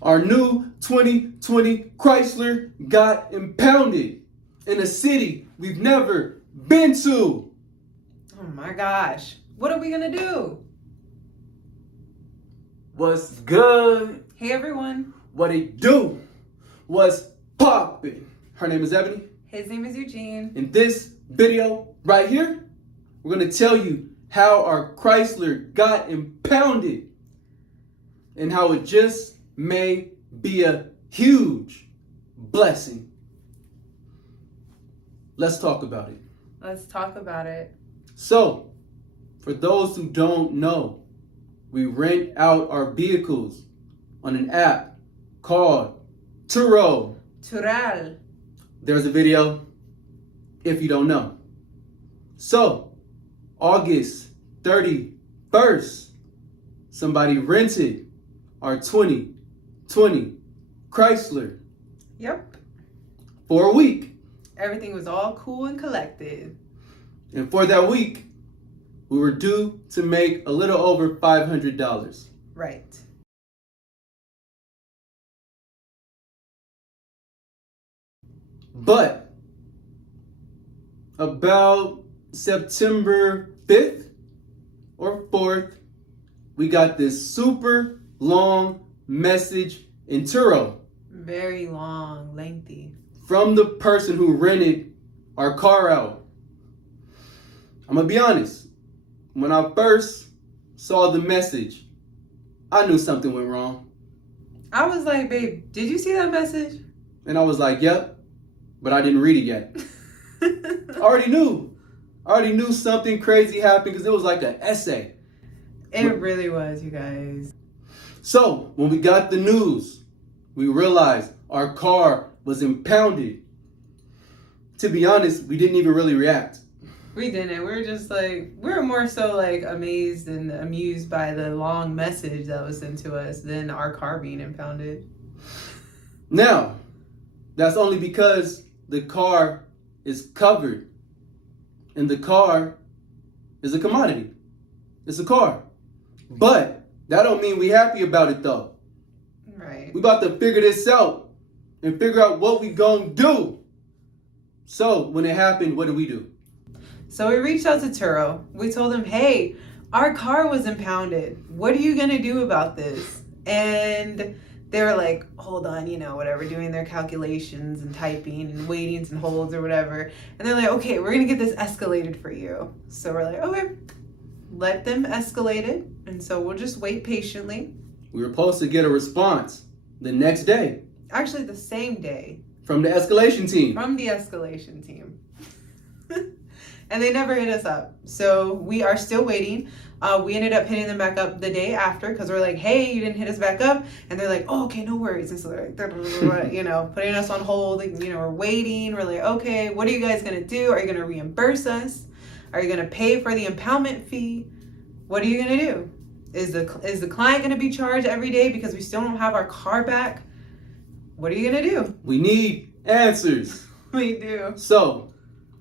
Our new 2020 Chrysler got impounded in a city we've never been to. Oh my gosh. What are we gonna do? What's good? Hey everyone. What it do? What's poppin'? Her name is Ebony. His name is Eugene. In this video right here, we're gonna tell you how our Chrysler got impounded and how it just may be a huge blessing. Let's talk about it. Let's talk about it. So, for those who don't know, we rent out our vehicles on an app called Turo. Tural. There's a video if you don't know. So, August 31st, somebody rented our 2020 Chrysler Yep. for a week. Everything was all cool and collected. And for that week, we were due to make a little over $500. Right. But about September 5th or 4th, we got this super long message in Turo Very long, lengthy. from the person who rented our car out. I'm gonna be honest, when I first saw the message, I knew something went wrong. I was like, babe, did you see that message? And I was like, yep, but I didn't read it yet. I already knew something crazy happened because it was like an essay. It really was, you guys. So when we got the news, we realized our car was impounded. To be honest, we didn't even really react. We didn't. We were just like, we were more so like amazed and amused by the long message that was sent to us than our car being impounded. Now, that's only because the car is covered. And the car is a commodity. It's a car. But that don't mean we happy about it though. Right. We about to figure this out and figure out what we gonna do. So when it happened, what did we do? So we reached out to Turo. We told them, hey, our car was impounded. What are you going to do about this? And they were like, hold on, whatever, doing their calculations and typing and waitings and holds or whatever. And they're like, okay, we're going to get this escalated for you. So we're like, okay, let them escalate it. And so we'll just wait patiently. We were supposed to get a response the next day. Actually, the same day. From the escalation team. From the escalation team. And they never hit us up. So we are still waiting. We ended up hitting them back up the day after because we're like, hey, you didn't hit us back up. And they're like, oh, okay, no worries. And so they're like, putting us on hold. We're waiting. We're like, okay, what are you guys going to do? Are you going to reimburse us? Are you going to pay for the impoundment fee? What are you going to do? Is the client going to be charged every day because we still don't have our car back? What are you going to do? We need answers. We do. So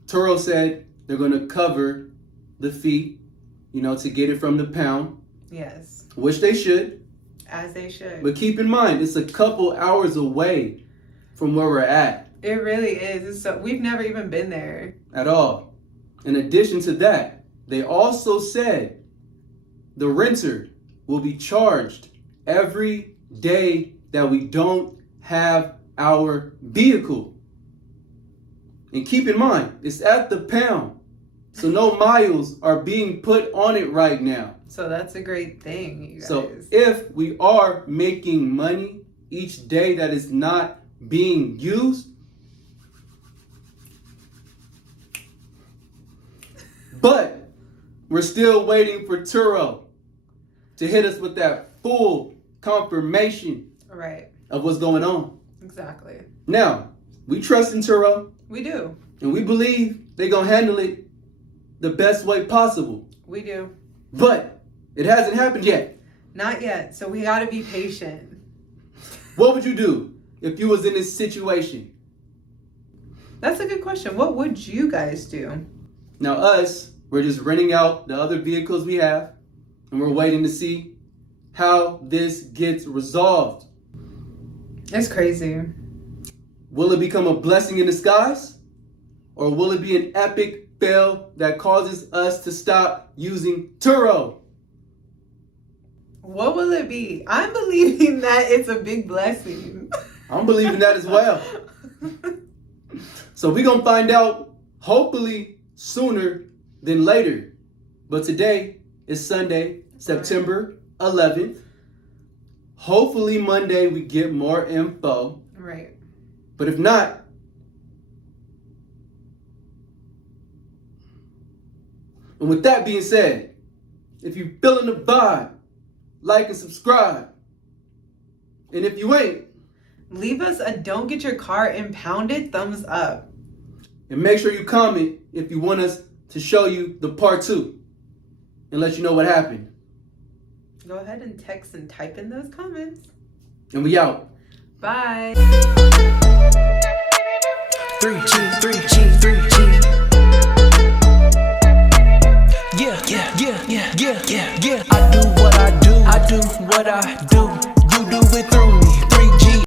Turo said they're going to cover the fee, to get it from the pound. Yes. Which they should. As they should. But keep in mind, it's a couple hours away from where we're at. It really is. We've never even been there. At all. In addition to that, they also said the renter will be charged every day that we don't have our vehicle. And keep in mind, it's at the pound. So no miles are being put on it right now. So that's a great thing, you guys. So if we are making money each day that is not being used, but we're still waiting for Turo to hit us with that full confirmation right. of what's going on. Exactly. Now, we trust in Turo. We do. And we believe they're going to handle it the best way possible. We do. But it hasn't happened yet. Not yet. So we got to be patient. What would you do if you was in this situation? That's a good question. What would you guys do? Now we're just renting out the other vehicles we have, and we're waiting to see how this gets resolved. It's crazy. Will it become a blessing in disguise? Or will it be an epic fail that causes us to stop using Turo? What will it be? I'm believing that it's a big blessing. I'm believing that as well. So we're going to find out hopefully sooner than later. But today is Sunday, September 11th. Hopefully Monday we get more info. Right. But if not, and with that being said, if you're feeling the vibe, like and subscribe. And if you ain't, leave us a don't get your car impounded thumbs up. and make sure you comment if you want us to show you the part 2 and let you know what happened. Go ahead and text and type in those comments. And we out. Bye. 3G, 3G, 3G. Yeah. I do what I do. I do what I do. You do it through me.